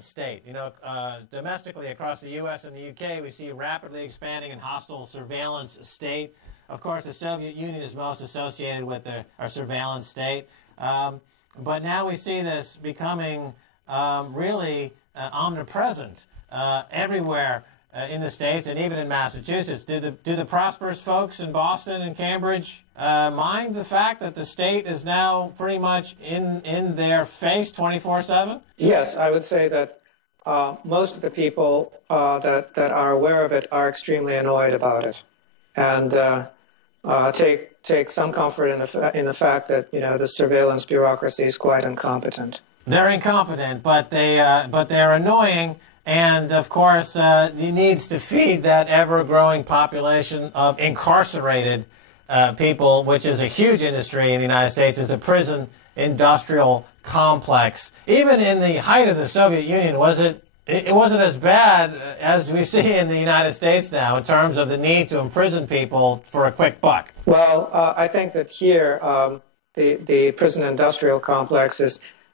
State. You know, domestically across the U.S. and the U.K., we see rapidly expanding and hostile surveillance state. Of course, the Soviet Union is most associated with our surveillance state. But now we see this becoming really omnipresent everywhere in the States and even in Massachusetts. Do the prosperous folks in Boston and Cambridge mind the fact that the state is now pretty much in their face 24/7? Yes, I would say that most of the people that are aware of it are extremely annoyed about it, and take some comfort in the fact that the surveillance bureaucracy is quite incompetent. They're incompetent, but they're annoying. And, of course, he needs to feed that ever-growing population of incarcerated people, which is a huge industry in the United States, is the prison industrial complex. Even in the height of the Soviet Union, it wasn't as bad as we see in the United States now in terms of the need to imprison people for a quick buck. Well, I think that here the prison industrial complex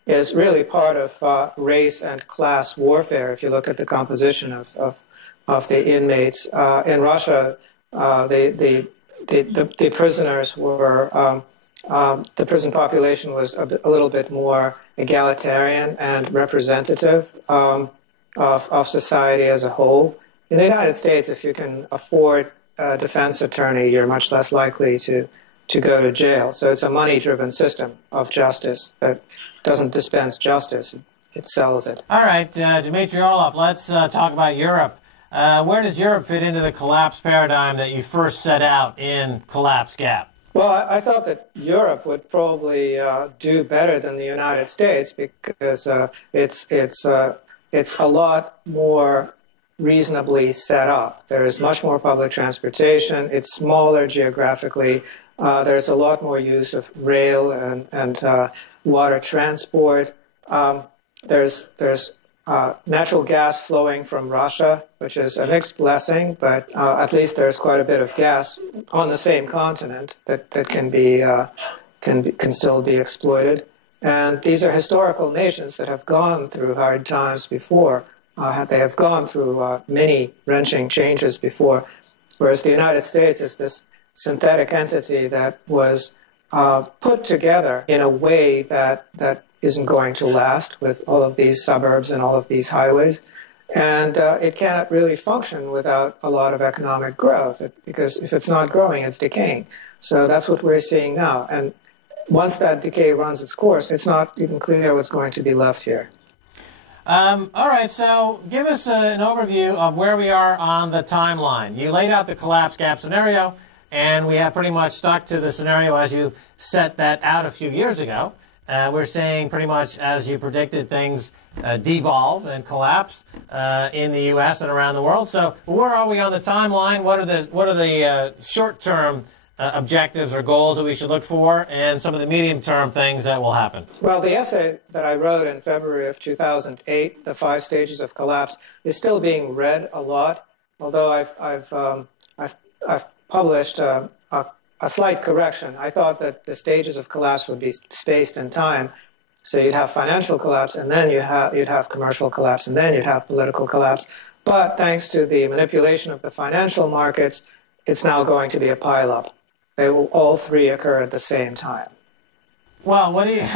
is really part of race and class warfare. If you look at the composition of the inmates in Russia, the prisoners were the prison population was a little bit more egalitarian and representative of society as a whole. In the United States, if you can afford a defense attorney, you're much less likely to go to jail. So it's a money-driven system of justice that doesn't dispense justice, it sells it. All right, Dmitry Orlov, let's talk about Europe. Where does Europe fit into the collapse paradigm that you first set out in Collapse Gap? Well, I thought that Europe would probably do better than the United States because it's a lot more reasonably set up. There is much more public transportation. It's smaller geographically. There's a lot more use of rail and water transport. There's natural gas flowing from Russia, which is a mixed blessing, but at least there's quite a bit of gas on the same continent that can still be exploited. And these are historical nations that have gone through hard times before. They have gone through many wrenching changes before, whereas the United States is this synthetic entity that was put together in a way that isn't going to last with all of these suburbs and all of these highways. And it cannot really function without a lot of economic growth because if it's not growing, it's decaying. So that's what we're seeing now. And once that decay runs its course, it's not even clear what's going to be left here. All right, so give us an overview of where we are on the timeline. You laid out the collapse gap scenario, and we have pretty much stuck to the scenario as you set that out a few years ago. We're seeing pretty much as you predicted things devolve and collapse in the U.S. and around the world. So where are we on the timeline? What are the short-term objectives or goals that we should look for, and some of the medium-term things that will happen? Well, the essay that I wrote in February of 2008, The 5 Stages of Collapse, is still being read a lot, although I've published a slight correction. I thought that the stages of collapse would be spaced in time, so you'd have financial collapse, and then you'd have commercial collapse, and then you'd have political collapse. But thanks to the manipulation of the financial markets, it's now going to be a pileup. They will all three occur at the same time. Well, what do you,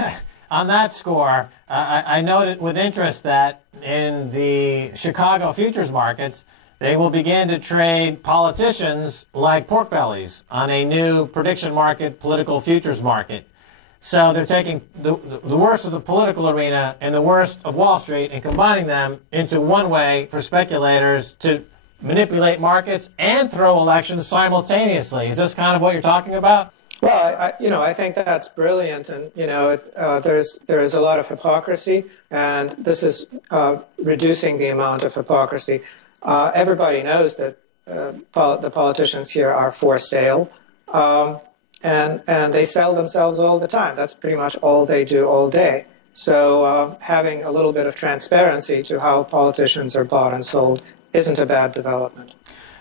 on that score, I noted with interest that in the Chicago futures markets, they will begin to trade politicians like pork bellies on a new prediction market, political futures market. So they're taking the worst of the political arena and the worst of Wall Street and combining them into one way for speculators to manipulate markets and throw elections simultaneously. Is this kind of what you're talking about? Well, I think that's brilliant, and there is a lot of hypocrisy, and this is reducing the amount of hypocrisy. Everybody knows that the politicians here are for sale, and they sell themselves all the time. That's pretty much all they do all day. So having a little bit of transparency to how politicians are bought and sold isn't a bad development.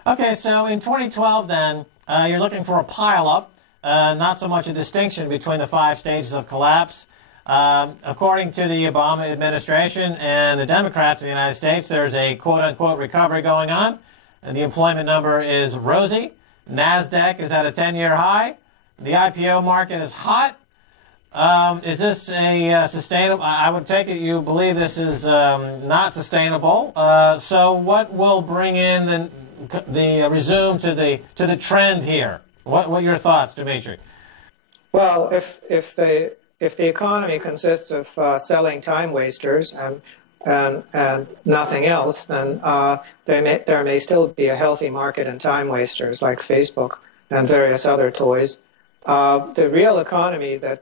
Okay, so in 2012 then, you're looking for a pile-up, not so much a distinction between the 5 stages of collapse. According to the Obama administration and the Democrats in the United States, there's a quote-unquote recovery going on. And the employment number is rosy. NASDAQ is at a 10-year high. The IPO market is hot. Is this a sustainable? I would take it you believe this is not sustainable. So what will bring in the resume to the trend here? What are your thoughts, Dimitri? Well, if the economy consists of selling time wasters and nothing else, then there may still be a healthy market in time wasters like Facebook and various other toys. The real economy that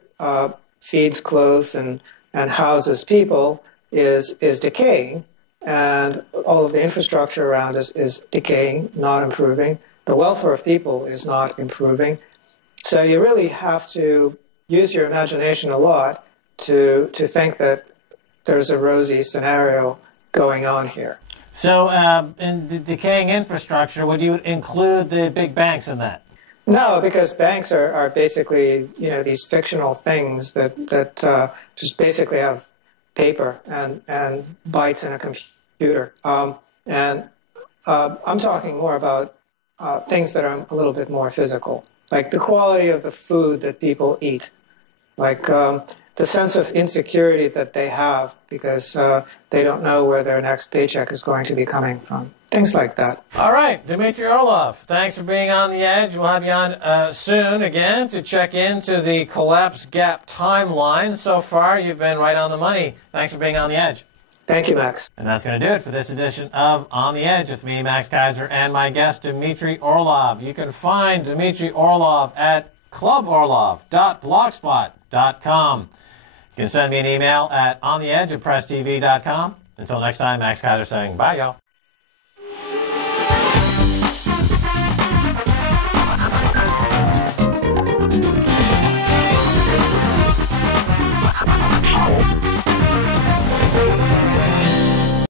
feeds, clothes, and houses people is decaying, and all of the infrastructure around us is decaying, not improving. The welfare of people is not improving. So you really have to use your imagination a lot to think that there's a rosy scenario going on here. So in the decaying infrastructure, would you include the big banks in that? No, because banks are basically, these fictional things that just basically have paper and bytes in a computer. And I'm talking more about things that are a little bit more physical, like the quality of the food that people eat, like the sense of insecurity that they have because they don't know where their next paycheck is going to be coming from. Things like that. All right, Dmitry Orlov, thanks for being on The Edge. We'll have you on soon again to check into the collapse gap timeline. So far, you've been right on the money. Thanks for being on The Edge. Thank you, Max. And that's going to do it for this edition of On the Edge with me, Max Keiser, and my guest, Dmitry Orlov. You can find Dmitry Orlov at cluborlov.blogspot.com. You can send me an email at ontheedge@presstv.com. Until next time, Max Keiser saying bye, y'all.